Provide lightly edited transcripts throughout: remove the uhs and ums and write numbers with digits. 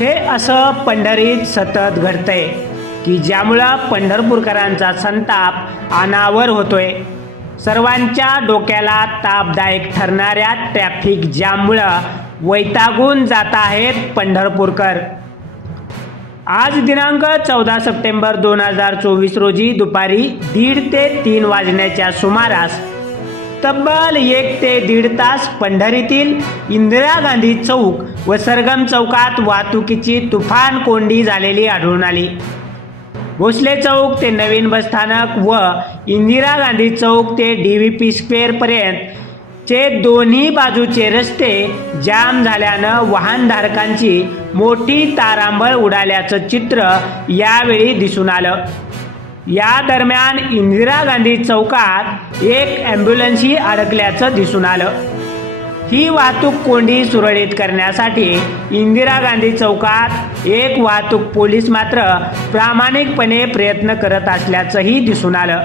हे असं पंढरीत सतत घडतंय की ज्यामुळं पंढरपूरकरांचा संताप अनावर होतोय। सर्वांच्या डोक्याला तापदायक ठरणाऱ्या ट्रॅफिक जाममुळं वैतागून जात आहेत पंढरपूरकर। आज दिनांक 14 सप्टेंबर 2024 रोजी दुपारी 1:30 ते 3 वाजण्याच्या सुमारास तब्बल 1 ते 1.5 तास पंढरीतील इंदिरा गांधी चौक व सरगम चौकात वाहतुकीची तुफान कोंडी झालेली आढळून आली। भोसले चौक ते नवीन बसस्थानक व इंदिरा गांधी चौक ते DVP स्क्वेअर पर्यंत चे दोन्ही बाजूचे रस्ते जाम झाल्यानं वाहनधारकांची मोठी तारांबळ उडाल्याचं चित्र यावेळी दिसून आलं। या दरम्यान इंदिरा गांधी चौकात एक ॲम्ब्युलन्सही अडकल्याचं दिसून आलं। ही वाहतूक कोंडी सुरळीत करण्यासाठी इंदिरा गांधी चौकात एक वाहतूक पोलीस मात्र प्रामाणिकपणे प्रयत्न करत असल्याचंही दिसून आलं।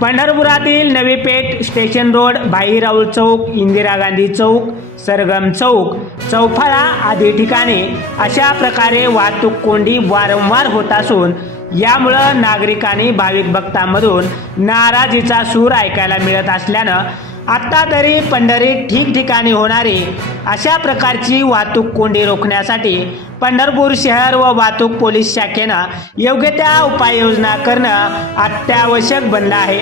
पंढरपुरातील नवी पेठ, स्टेशन रोड, भाई राऊळ चौक, इंदिरा गांधी चौक, सरगम चौक, चौफाळा आदी ठिकाणी अशा प्रकारे वाहतूक कोंडी वारंवार होत असून यामुळं नागरिकांनी भाविक भक्तांमधून नाराजीचा सूर ऐकायला मिळत असल्यानं आता तरी पंढरीत ठिकठिकाणी होणारी अशा प्रकारची वाहतूक कोंडी रोखण्यासाठी पंढरपूर शहर व वाहतूक पोलीस शाखेनं योग्य त्या उपाययोजना करणं अत्यावश्यक बनलं आहे।